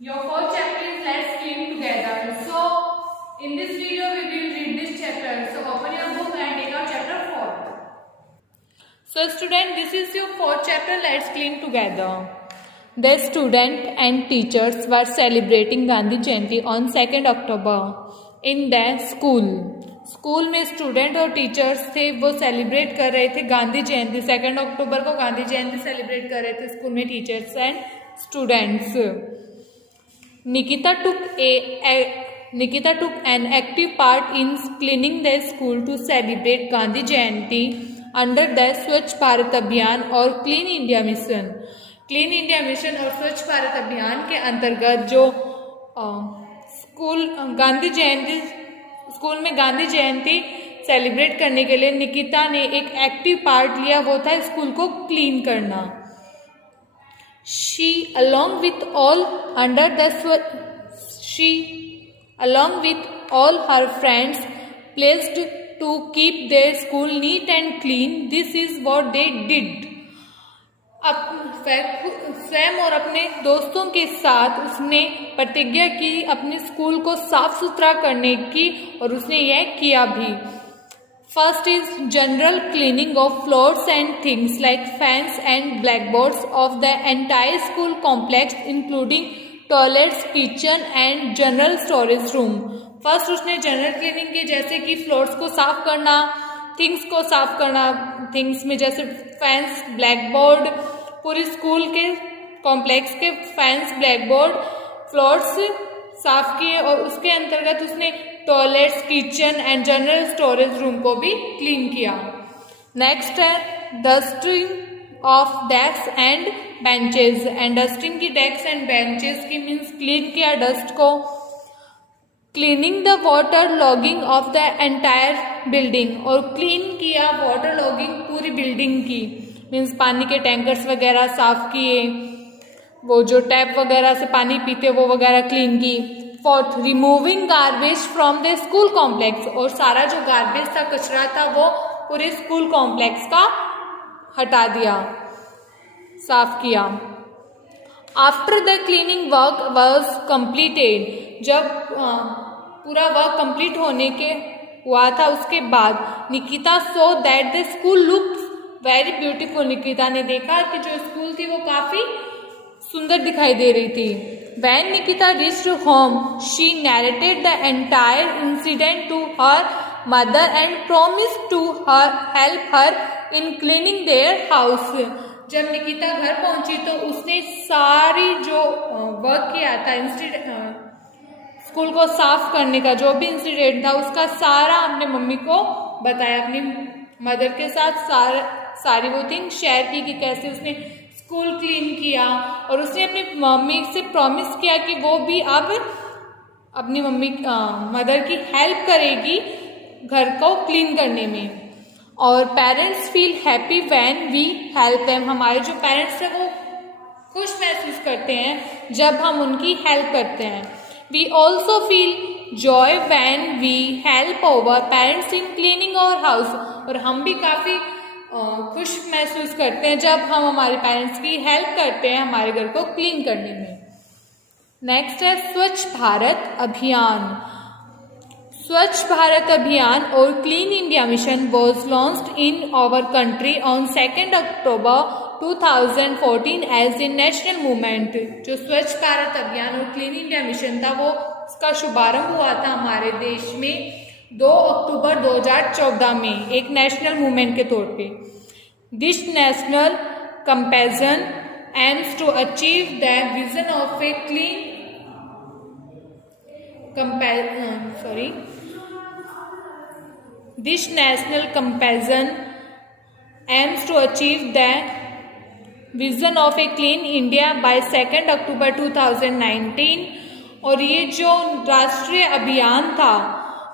Your fourth chapter is Let's Clean Together. So, in this video, we will read this chapter. So, open your book and take out chapter 4. So, student, this is your fourth chapter, Let's Clean Together. The student and teachers were celebrating Gandhi Jayanti on 2nd October in their school. School में student और teachers थे, वो celebrate कर रहे थे गांधी जयंती. 2 अक्टूबर को गांधी जयंती celebrate कर रहे थे स्कूल में teachers and students. Nikita took an active part in cleaning the school to celebrate Gandhi Jayanti under the Swachh Bharat Abhiyan और Clean India Mission. Clean India mission और स्वच्छ भारत अभियान के अंतर्गत जो स्कूल में गांधी जयंती सेलिब्रेट करने के लिए निकिता ने एक एक्टिव पार्ट लिया, वो था स्कूल को क्लीन करना. She along with all her friends pledged to keep their school neat and clean. This is what they did. स्वयं और अपने दोस्तों के साथ उसने प्रतिज्ञा की अपने स्कूल को साफ सुथरा करने की, और उसने यह किया भी. First is general cleaning of floors and things like fans and blackboards of the entire school complex including toilets, kitchen and general storage room. First उसने जनरल क्लीनिंग की, जैसे कि फ्लोर्स को साफ करना, थिंग्स को साफ करना. थिंग्स में जैसे फैंस, ब्लैकबोर्ड, पूरी स्कूल के कॉम्प्लेक्स के फैंस, ब्लैकबोर्ड, फ्लोर्स साफ किए, और उसके अंतर्गत उसने toilets, kitchen and general storage room को भी क्लीन किया. नेक्स्ट है dusting of desk and benches. And dusting की डेस्क एंड बेंचेस की मीन्स क्लीन किया डस्ट को. Cleaning the water logging off the entire building, और क्लीन किया वाटर लॉगिंग पूरी बिल्डिंग की, मीन्स पानी के टैंकर्स वगैरह साफ किए, वो जो टैप वगैरह से पानी पीते वो वगैरह क्लीन की. Fourth, removing garbage from the school complex, और सारा जो गार्बेज था, कचरा था, वो पूरे स्कूल कॉम्प्लेक्स का हटा दिया, साफ किया. After the cleaning work was completed, जब पूरा वर्क कंप्लीट होने के हुआ था उसके बाद Nikita so that the school looked very beautiful. Nikita ने देखा कि जो स्कूल थी वो काफी सुंदर दिखाई दे रही थी. When Nikita reached home she narrated the entire incident to her mother and promised to help her in cleaning their house. जब निकिता घर पहुंची तो उसने सारी जो वर्क किया था, स्कूल को साफ करने का जो भी इंसिडेंट था, उसका सारा अपने मम्मी को बताया, अपनी मदर के साथ सारी वो थिंग शेयर की कि कैसे उसने स्कूल क्लीन किया. और उसने अपनी मम्मी से प्रॉमिस किया कि वो भी अब अपनी मदर की हेल्प करेगी घर को क्लीन करने में. और parents feel happy when we help them, हमारे जो पेरेंट्स हैं वो खुश महसूस करते हैं जब हम उनकी हेल्प करते हैं. We also feel joy when we help our parents in cleaning our house, और हम भी काफ़ी खुश महसूस करते हैं जब हम हमारे पेरेंट्स की हेल्प करते हैं हमारे घर को क्लीन करने में. नेक्स्ट है स्वच्छ भारत अभियान. स्वच्छ भारत अभियान और Clean India Mission was launched in our country on 2 October 2014 as a national movement. जो स्वच्छ भारत अभियान और क्लीन इंडिया मिशन था, वो इसका शुभारंभ हुआ था हमारे देश में 2 अक्टूबर 2014 में एक नेशनल मूवमेंट के तौर पे. This national comparison aims to achieve the vision of a clean This national comparison aims to achieve the vision of a clean India by 2 October 2019. और ये जो राष्ट्रीय अभियान था,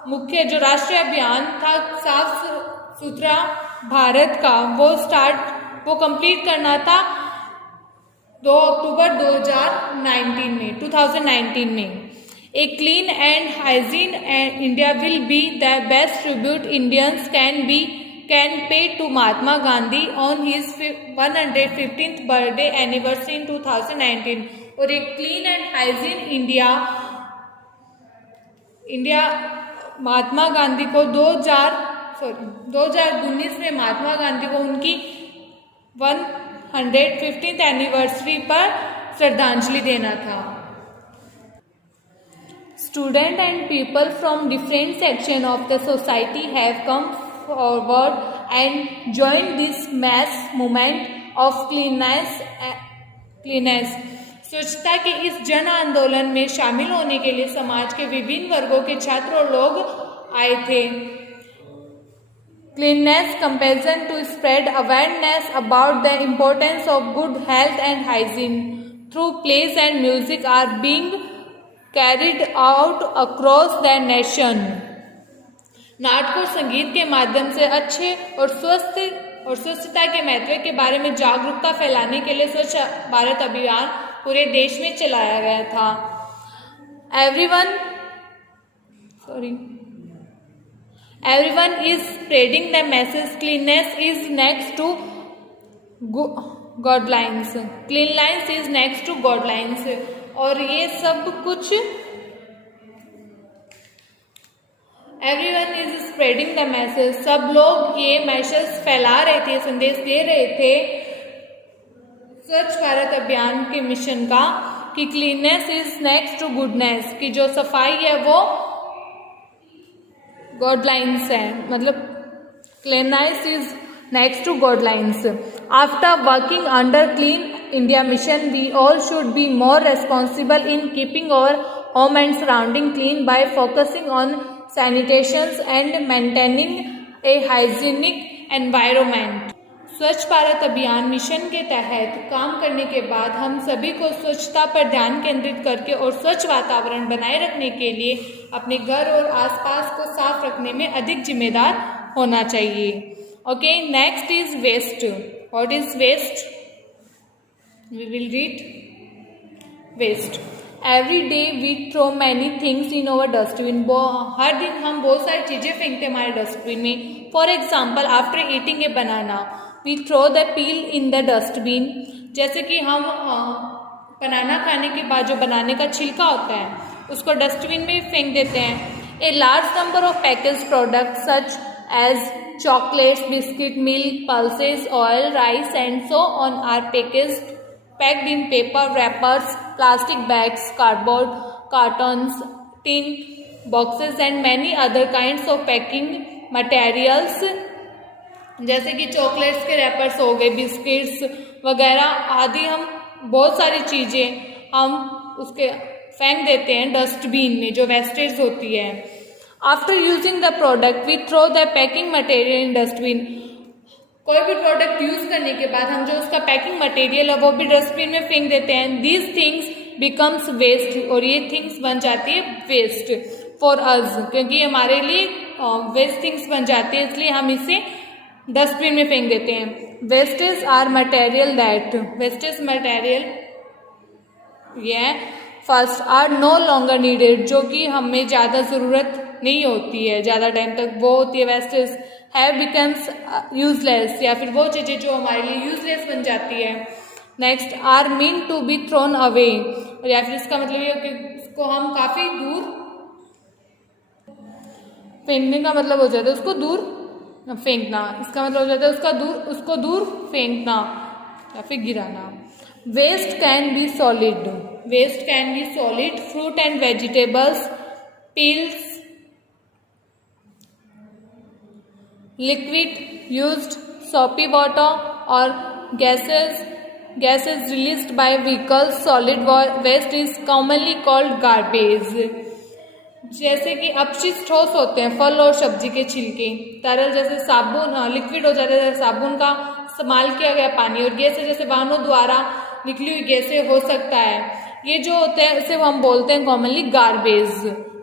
मुख्य जो राष्ट्रीय अभियान था साफ सुथरा भारत का, वो कंप्लीट करना था 2 अक्टूबर 2019 में. A clean and hygiene India will be the best tribute Indians can pay to Mahatma Gandhi on his 115th birthday anniversary in 2019. और एक clean and hygiene India Mahatma Gandhi को 2019 में महात्मा गांधी को उनकी 115th एनिवर्सरी पर श्रद्धांजलि देना था। Students and people from different sections of the society have come forward and joined this mass movement of cleanliness। स्वच्छता के इस जन आंदोलन में शामिल होने के लिए समाज के विभिन्न वर्गों के छात्र और लोग आए थे। Cleanliness campaign to spread awareness about the importance of good health and hygiene through plays and music are being carried out across the nation। नाटक और संगीत के माध्यम से अच्छे और स्वच्छता के महत्व के बारे में जागरूकता फैलाने के लिए स्वच्छ भारत अभियान पूरे देश में चलाया गया था। Everyone is spreading the message cleanliness is next to godliness। Cleanliness is next to godliness। और ये सब कुछ everyone is spreading the message, सब लोग ये मैसेज फैला रहे थे, संदेश दे रहे थे स्वच्छ भारत अभियान के मिशन का कि cleanliness is next to goodness, कि जो सफाई है वो गॉडलाइंस है, मतलब cleanliness is next to guidelines। After working under Clean India Mission, we all should be more responsible in keeping our home and surrounding clean by focusing on sanitation and maintaining a hygienic environment। स्वच्छ भारत अभियान mission के तहत काम करने के बाद हम सभी को स्वच्छता पर ध्यान केंद्रित करके और स्वच्छ वातावरण बनाए रखने के लिए अपने घर और आसपास को साफ रखने में अधिक जिम्मेदार होना चाहिए। Okay, next is waste। What is waste? We will read waste। Every day we throw many things in our dustbin। हर दिन हम बहुत सारी चीजें फेंकते हैं हमारे डस्टबिन में। For example, after eating a banana, we throw the peel in the dustbin। जैसे कि हम बनाना खाने के बाद जो बनाने का छिलका होता है उसको डस्टबिन में फेंक देते हैं। A large number of packaged products such as chocolates, biscuit, milk, pulses, oil, rice and so on are packed in paper wrappers, plastic bags, cardboard cartons, tin boxes and many other kinds of packing materials। जैसे कि chocolates के rappers हो गए, biscuits वगैरह आदि, हम बहुत सारी चीजें हम उसके फेंक देते हैं डस्टबिन में जो वेस्टेज होती है। After using the product we throw the packing material in dustbin. कोई भी प्रोडक्ट यूज करने के बाद हम जो उसका पैकिंग मटेरियल है वो भी डस्टबिन में फेंक देते हैं। दीज थिंग्स बिकम्स वेस्ट, और ये थिंग्स बन जाती है वेस्ट फॉर अस, क्योंकि हमारे लिए वेस्ट थिंग्स बन जाती है, इसलिए हम इसे डस्टबिन में फेंक देते हैं। Wastage are material that, wastage material ये first are no longer needed, जो कि हमें ज़्यादा ज़रूरत नहीं होती है, ज़्यादा टाइम तक वो होती है। वेस्टेज हैव बिकम्स यूजलेस, या फिर वो चीज़ें जो हमारे लिए यूजलेस बन जाती है। Next are mean to be thrown away, या फिर इसका मतलब ये कि उसको हम काफ़ी दूर, फेंकने का मतलब हो जाता है उसको दूर फेंकना, इसका मतलब हो जाता है उसको दूर फेंकना या फिर गिराना। Waste can be solid, waste can be solid fruit and vegetables, peels, liquid used, soapy water or gases released by vehicles। Solid waste is commonly called garbage। जैसे कि अपशिष्ट ठोस होते हैं फल और सब्जी के छिलके, तरल जैसे साबुन, लिक्विड हो जाता है जैसे साबुन का इस्तेमाल किया गया पानी, और गैसें जैसे वाहनों द्वारा निकली हुई गैसें हो सकता है, ये जो होते हैं इसे हम बोलते हैं कॉमनली गार्बेज।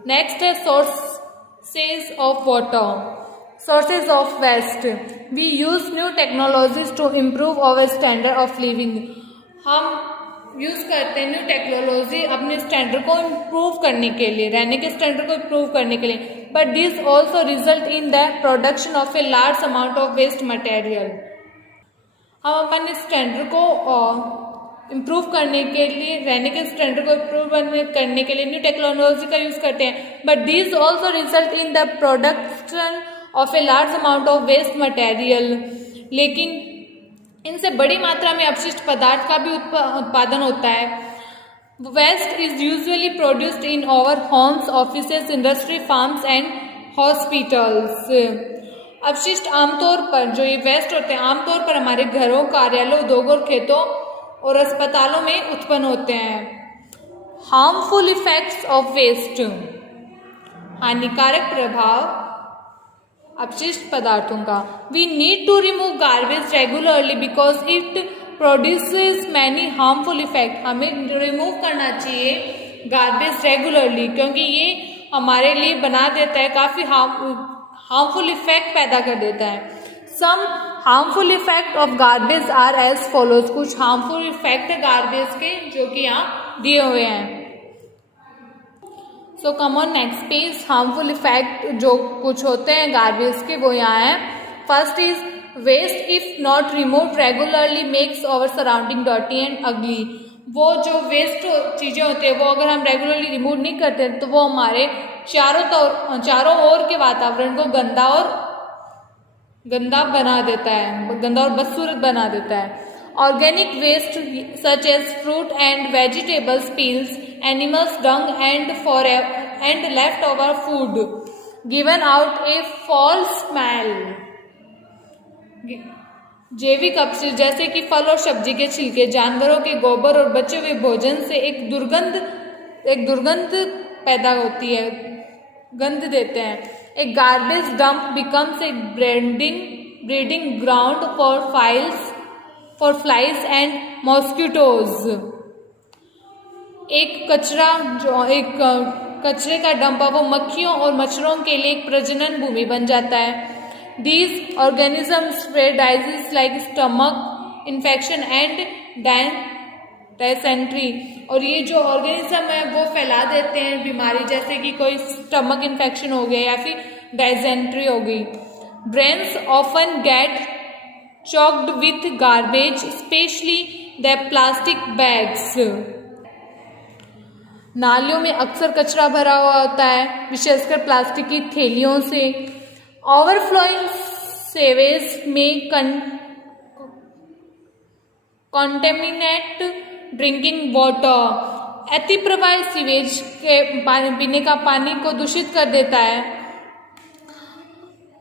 नेक्स्ट है sources of water, sources of waste। we use new technologies to improve our standard of living। हम यूज करते हैं न्यू टेक्नोलॉजी अपने स्टैंडर्ड को इम्प्रूव करने के लिए, रहने के स्टैंडर्ड को इम्प्रूव करने के लिए। But this also result in the production of a large amount of waste material. हम अपने स्टैंडर्ड को इम्प्रूव करने के लिए, रहने के स्टैंडर्ड को इम्प्रूव करने के लिए न्यू टेक्नोलॉजी का यूज करते हैं, but these also result in the production of a large amount of waste material. लेकिन इनसे बड़ी मात्रा में अपशिष्ट पदार्थ का भी उत्पादन होता है। Waste is usually produced in our homes, offices, industry, farms and hospitals. अपशिष्ट आमतौर पर, जो ये वेस्ट होते हैं, आमतौर पर हमारे घरों, कार्यालयों, उद्योगों, खेतों और अस्पतालों में उत्पन्न होते हैं। हार्मफुल इफेक्ट्स ऑफ वेस्ट, हानिकारक प्रभाव अपशिष्ट पदार्थों का। We need to remove garbage regularly because it produces many harmful effect. हमें रिमूव करना चाहिए गार्बेज रेगुलरली, क्योंकि ये हमारे लिए बना देता है, काफ़ी हार्मफुल इफेक्ट पैदा कर देता है। Some harmful effect of garbage are as follows. कुछ हार्मफुल इफेक्ट है गार्बेज के जो कि यहाँ दिए हुए हैं। So come on next page. Harmful effect जो कुछ होते हैं गार्बेज के, वो यहाँ है। First is waste if not remove regularly makes our surrounding dirty and ugly. वो जो वेस्ट चीज़ें होती है वो अगर हम रेगुलरली रिमूव नहीं करते तो वो हमारे चारों ओर के वातावरण को गंदा बना देता है, गंदा और बदसूरत बना देता है। Organic waste such as fruit and vegetables, peels, animals dung and leftover food given out a foul smell. जैविक अपशिष्ट जैसे कि फल और सब्जी के छिलके, जानवरों के गोबर और बचे हुए भोजन से एक दुर्गंध पैदा होती है, गंध देते हैं। एक garbage dump becomes a breeding ground for flies and mosquitoes. एक कचरे का डंप है वो मक्खियों और मच्छरों के लिए एक प्रजनन भूमि बन जाता है। These organisms spread diseases like stomach infection and dysentery। और ये जो ऑर्गेनिज्म है वो फैला देते हैं बीमारी, जैसे कि कोई स्टमक इन्फेक्शन हो गया या फिर डायसेंट्री हो गई। Drains often get choked with garbage, specially the plastic bags. नालियों में अक्सर कचरा भरा हुआ होता है, विशेषकर प्लास्टिक की थैलियों से। ओवरफ्लोइंग सेवेज में कॉन्टेमिनेट ड्रिंकिंग वाटर। अति प्रवाही सीवेज के पीने का पानी को दूषित कर देता है।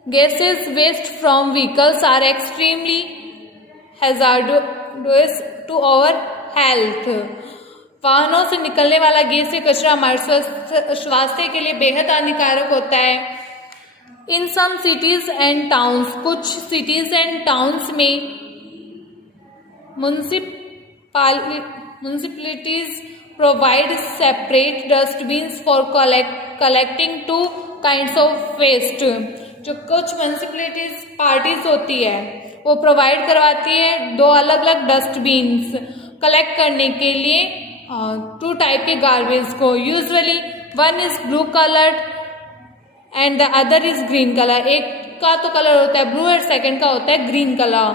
Gases waste from vehicles are extremely hazardous to our health. वाहनों से निकलने वाला गैस या कचरा हमारे स्वास्थ्य के लिए बेहद हानिकारक होता है। इन सम सिटीज एंड टाउन्स, कुछ सिटीज एंड टाउन्स में municipalities provide separate dustbins for collecting two kinds of waste। जो कुछ म्यूनिसिपलिटीज पार्टीज होती है वो प्रोवाइड करवाती है दो अलग अलग डस्टबिन्स कलेक्ट करने के लिए टू टाइप के गार्बेज को। Usually one is blue coloured and the other is green colour. एक का तो कलर होता है ब्लू और सेकंड का होता है green colour.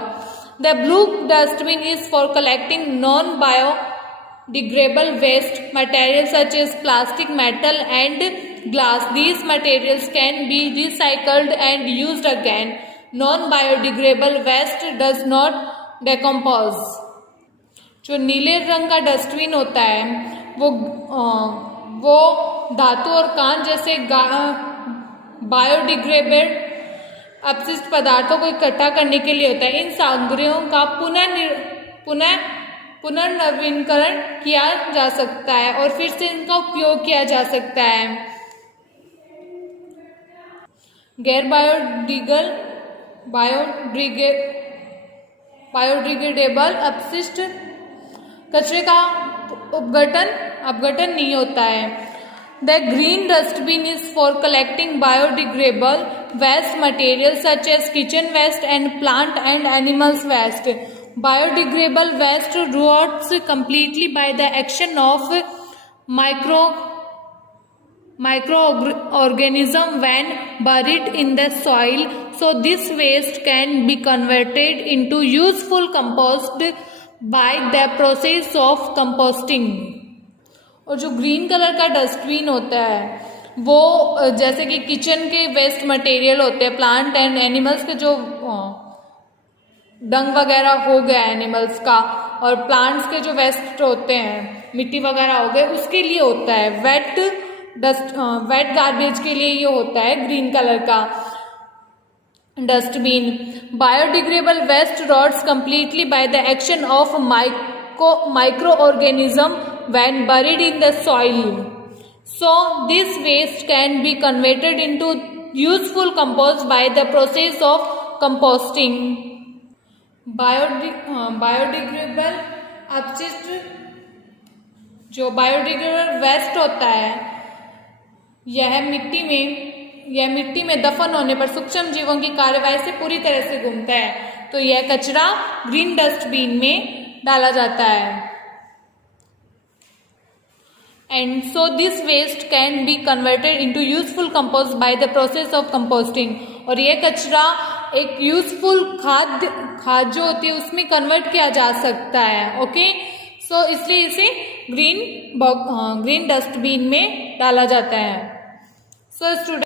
The blue dustbin is for collecting non biodegradable waste material such as plastic, metal and glass. These materials can be recycled and used again. Non-biodegradable waste does not decompose. जो नीले रंग का dustbin होता है वो धातु और कांच जैसे बायोडिग्रेडेबल अपशिष्ट पदार्थों को इकट्ठा करने के लिए होता है। इन सामग्रियों का पुनर्नवीनीकरण किया जा सकता है और फिर से इनका उपयोग किया जा सकता है। गैर बायोडिग्रेडेबल अपशिष्ट कचरे का अपघटन नहीं होता है। The green dustbin is for collecting biodegradable waste material such as kitchen waste and plant and animals waste. Biodegradable waste rots completely by the action of microorganism when buried in the soil, so this waste can be converted into useful compost bye the process of composting. और जो green colour का dustbin होता है वो जैसे कि kitchen के waste material होते हैं, प्लांट एंड एनिमल्स के जो डंग वगैरह हो गया एनिमल्स का, और प्लांट्स के जो वेस्ट होते हैं, मिट्टी वगैरह हो गए, उसके लिए होता है। वेट गार्बेज के लिए ये होता है ग्रीन कलर का dustbin. Biodegradable waste rots completely by the action of microorganism when buried in the soil, so this waste can be converted into useful compost by the process of composting. Biodegradable अपशिष्ट, जो biodegradable waste होता है, यह मिट्टी में दफन होने पर सूक्ष्म जीवों की कार्यवाही से पूरी तरह से घूमता है, तो यह कचरा ग्रीन डस्टबिन में डाला जाता है। And so this waste can be converted into useful compost by the process of composting. और यह कचरा एक यूजफुल खाद जो होती है उसमें कन्वर्ट किया जा सकता है। ओके, सो इसलिए इसे ग्रीन डस्टबिन में डाला जाता है। So student